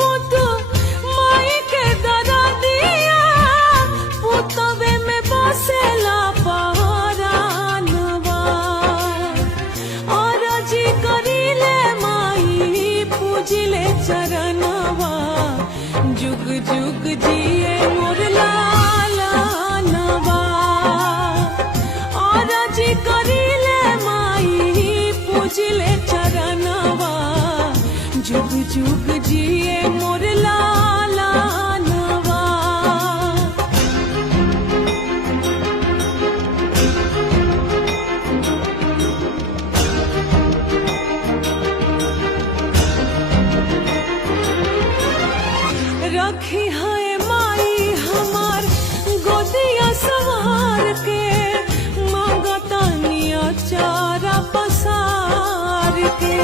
पुत माई के दरा दिया पुतवे में बसेला पहरानवा और जी करीले माई पूजिले चरणवा जुग जुग जिए मोर लालनवा और जी करीले माई पूजिले चरणवा जुग जुग जिए मोर लालनवा। रखी है माई हमार गोदिया सवार के मांगतानिया चारा पसार के।